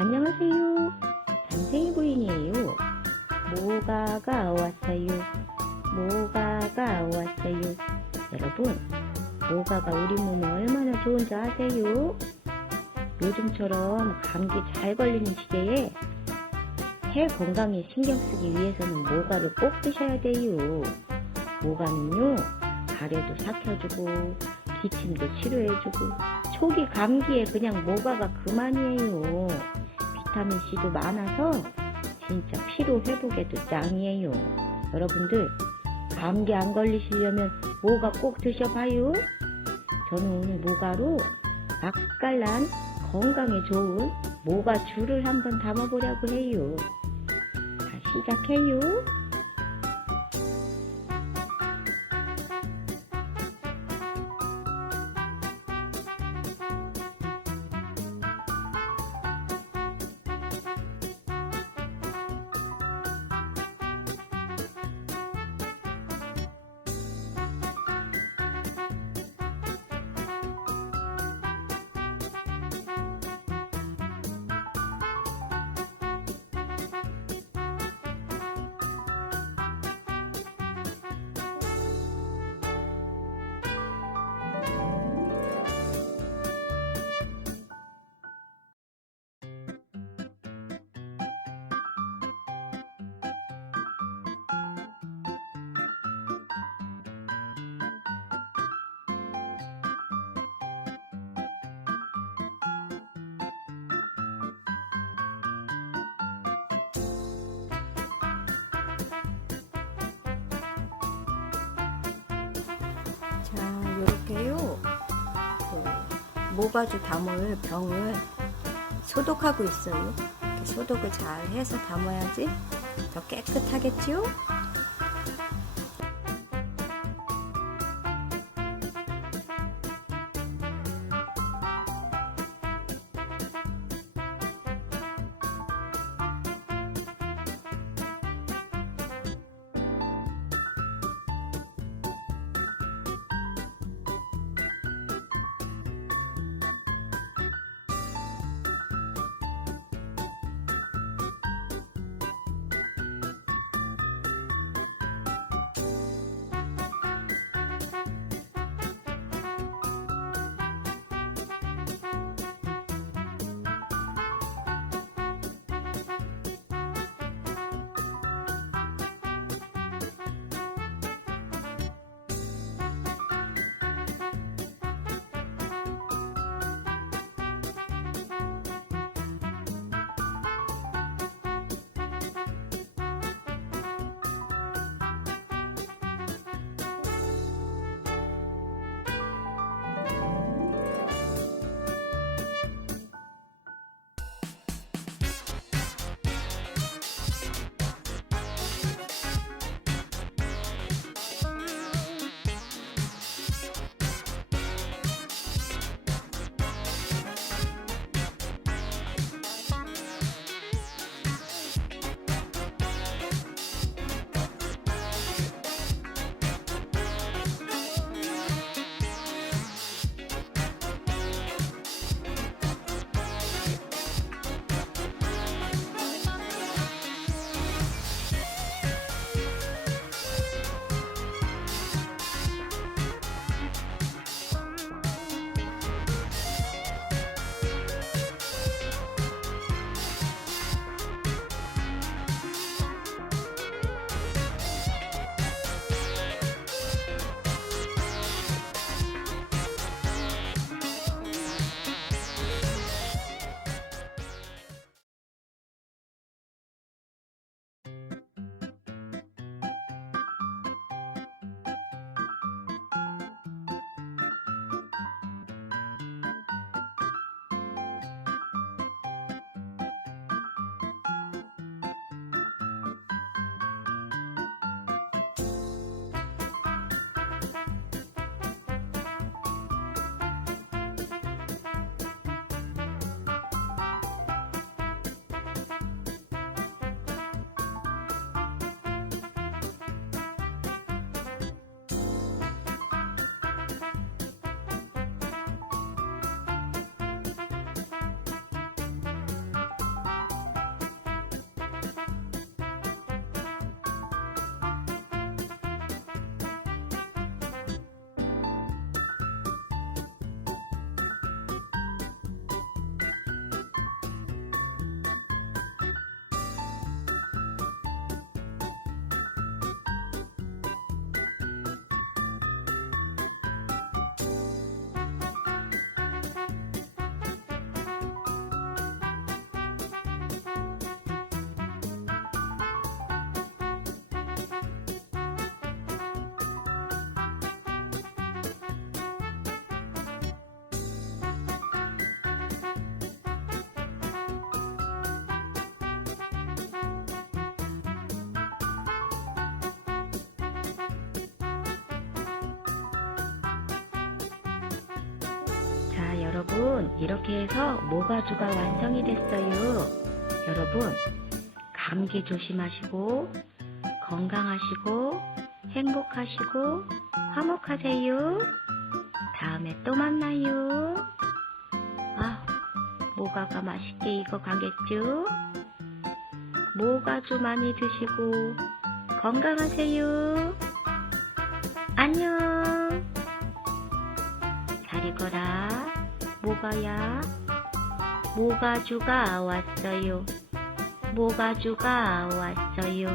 안녕하세요. 담생이 부인이에요. 모가가 왔어요. 모가가 왔어요. 여러분, 모가가 우리 몸에 얼마나 좋은지 아세요? 요즘처럼 감기 잘 걸리는 시기에 폐 건강에 신경 쓰기 위해서는 모가를 꼭 드셔야 돼요. 모가는요, 가래도 삭혀주고 기침도 치료해주고 초기 감기에 그냥 모가가 그만이에요. 비타민C도 많아서 진짜 피로 회복에도 짱이에요. 여러분들 감기 안 걸리시려면 모가 꼭 드셔봐요. 저는 오늘 모가로 맛깔난 건강에 좋은 모가죽을 한번 담아보려고 해요. 자, 시작해요. 자, 이렇게요. 모가죽 담을 병을 소독하고 있어요. 이렇게 소독을 잘 해서 담아야지 더 깨끗하겠지요? 여러분, 이렇게 해서 모가주가 완성이 됐어요. 여러분, 감기 조심하시고 건강하시고 행복하시고 화목하세요. 다음에 또 만나요. 아, 모가가 맛있게 익어가겠죠? 모가주 많이 드시고 건강하세요. 안녕. 잘 익어라. 모가야. 모가주가 왔어요. 모가주가 왔어요.